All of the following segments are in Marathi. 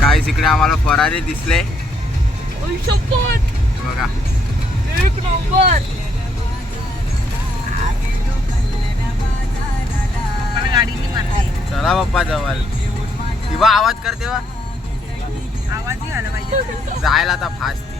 काय इकडे आम्हाला फरारी दिसले. बघा. एक नंबर. चला बाप्पा जवळ. किंवा आवाज करते वा आला पाहिजे. जायला आता फास्ट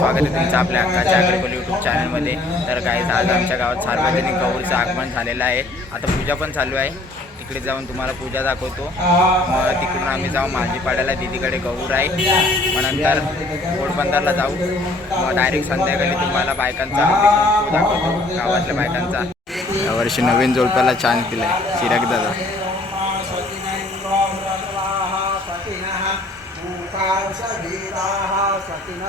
स्वागत आहे तुमचं आपल्या हक्काच्या अग्रकोल यूट्यूब चॅनलमध्ये. तर काही आज आमच्या गावात सार्वजनिक गौरीचं आगमन झालेलं आहे. आता पूजा पण चालू आहे. तिकडे जाऊन तुम्हाला पूजा दाखवतो. मग तिकडून आम्ही जाऊ. माझीपाड्याला दिदीकडे गौर आहे. मग नंतर घोडबंदरला जाऊ. मग डायरेक्ट संध्याकाळी तुम्हाला बायकांचा दाखवतो. गावातल्या बायकांचा. यावर्षी नवीन जोडप्याला चान्स दिला आहे चिराग दादा. स्वासिनो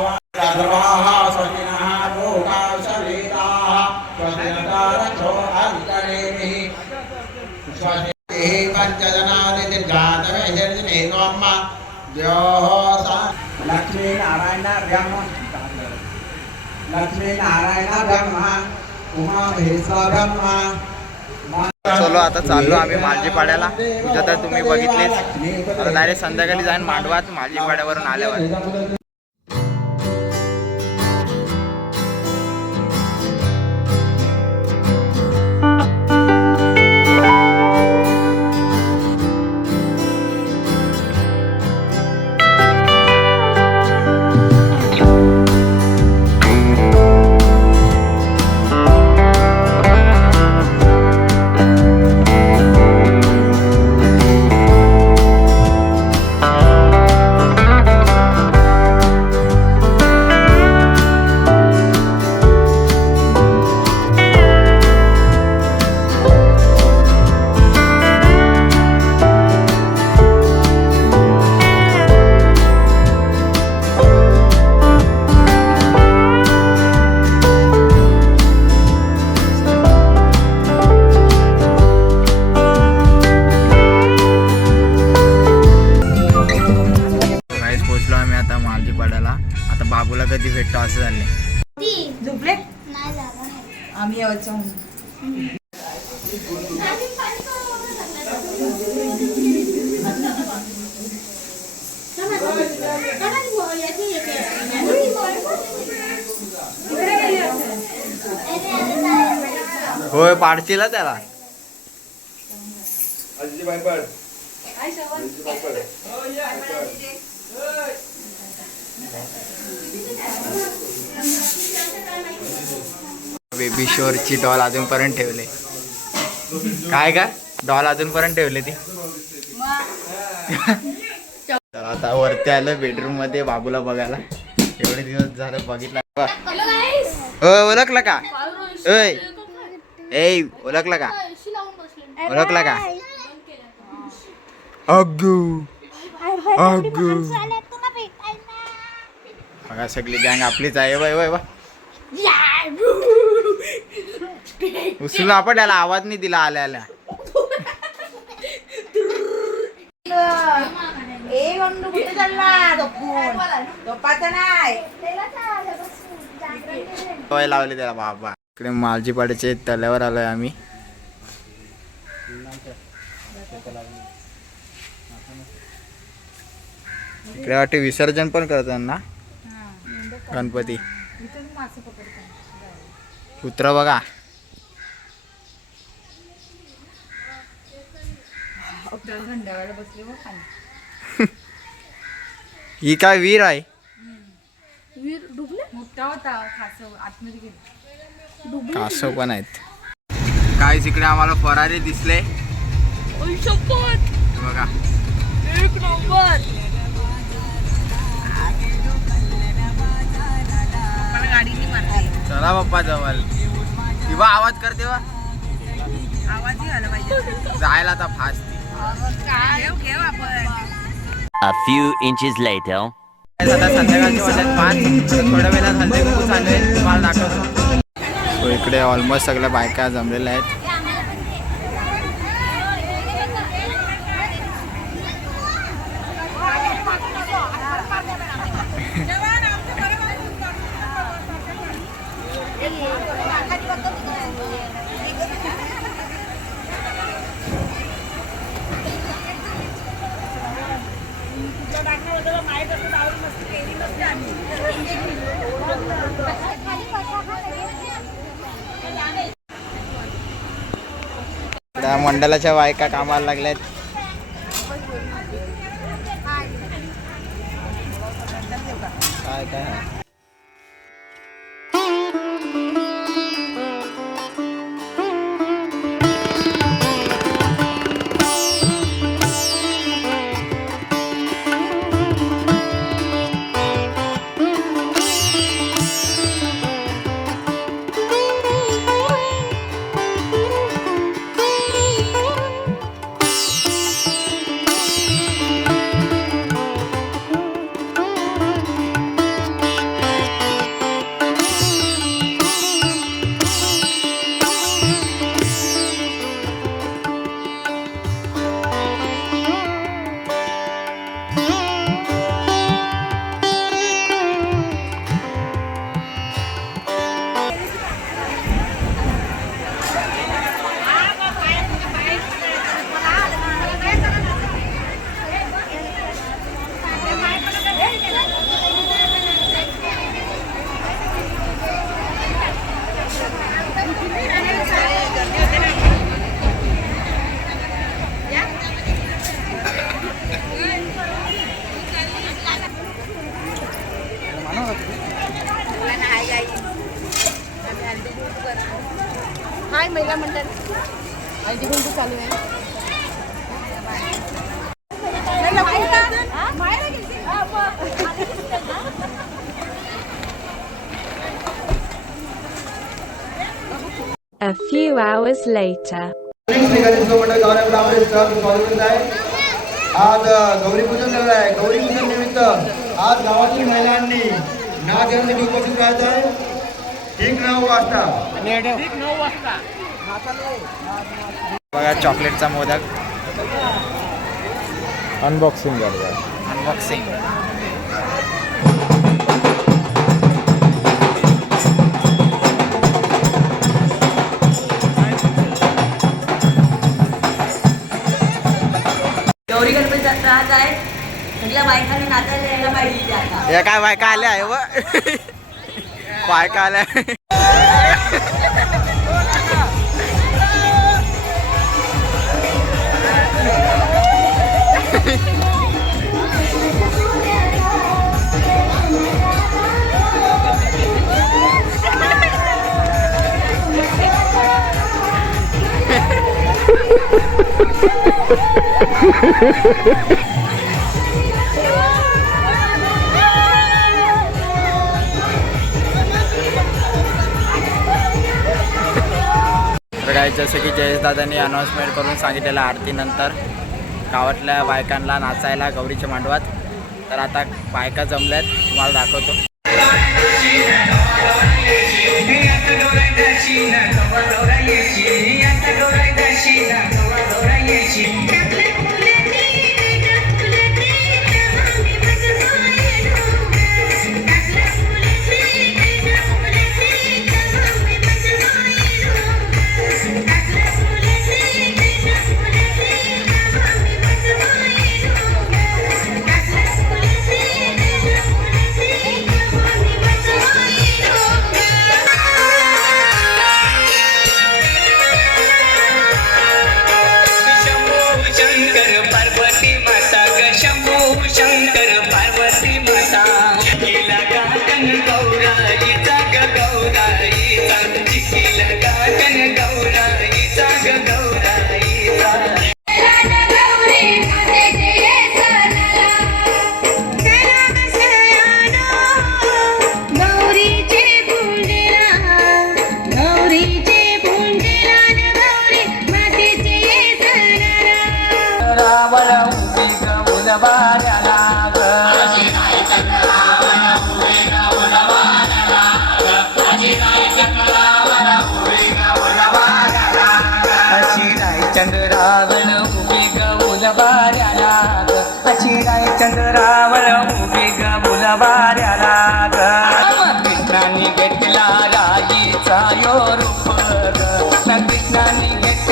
उमा चलो आता चाललो आम्ही मालजीपाड्याला. पूजा तर तुम्ही बघितलेच. आता डायरेक्ट संध्याकाळी जाईन मांडवात मालजीपाड्यावरून आल्यावर. होय पाडशील त्याला. बेबी शोरची डॉल अजूनपर्यंत ठेवले. काय का डॉल अजूनपर्यंत ठेवले ती. आता वरती आलं बेडरूममध्ये बाबूला बघायला. एवढे दिवस झालं बघितलं. ओळखलं का? ए ओळखलं का? ओळखलं का? अग्गू. अग्गू. बघा सगळी गँग आपलीच आहे. वय वय वा उचलून आपण त्याला आवाज नाही दिला आल्या आल्या. ए गंडू कुठे चालला? झोपून. झोपाचं नाही. सवय लावली त्याला बाबा. इकडे मालजीपाड्याचे तल्यावर आलोय आम्ही. इकडे वाटते विसर्जन पण करतात ना? गणपती. कुत्रा बघा. ही काय वीर आहे? वीर डुबले? मोठा होता खास आतमध्ये गेला. कासव पण आहेत. काय इकडे आम्हाला फरारी दिसले. बघा. एक नंबर! चला बाप्पा जवळ. किंवा आवाज कर तेव्हा. आला पाहिजे. जायला आता फास्ट काय? घेऊ घेऊ आपण. A few inches later. आता संध्याकाळचे वाजत पाच थोड्या वेळात हल्दी कुकू चालू आहे तुम्हाला दाखवतो इकडे ऑलमोस्ट सगळ्या बायका जमलेल्या आहेत मंडळाच्या बायका कामाला लागल्यात. काय काय? महिला मंडळ हळदी कुंकू चालू आहे? A few hours later. आज गौरी पूजन झालं आहे. गौरी पूजन निमित्त आज गावातील महिलांनी नाच करण्यासाठी उपस्थित राहत आहे. ठीक नऊ वाजता. बघा चॉकलेटचा मोदक. अनबॉक्सिंग अनबॉक्सिंग गौरी गणपती राहत आहे. सगळ्या बायकांनी नाचायला यायला पाहिजे आता. या काय बायका आल्या आहे व? बायका आल्या. काय जसं की जयेशदादांनी अनाऊन्समेंट करून सांगितलेलं आरतीनंतर गावातल्या बायकांना नाचायला गौरीच्या मांडवात तर आता बायका जमल्यात तुम्हाला दाखवतो Yeah.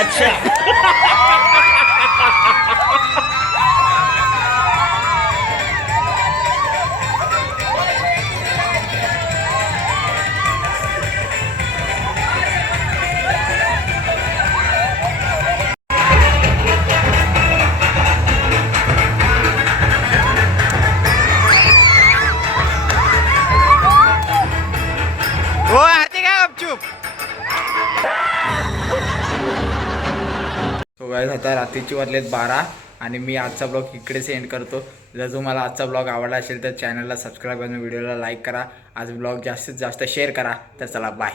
अच्छा रात्रीची वाजलेत बारा आणि मी आजचा ब्लॉग इकडे सेंड करतो. जर तुम्हाला आजचा ब्लॉग आवडला असेल तर चॅनलला सबस्क्राईब करून व्हिडिओला लाईक करा. आज ब्लॉग जास्तीत जास्त शेअर करा. तर चला बाय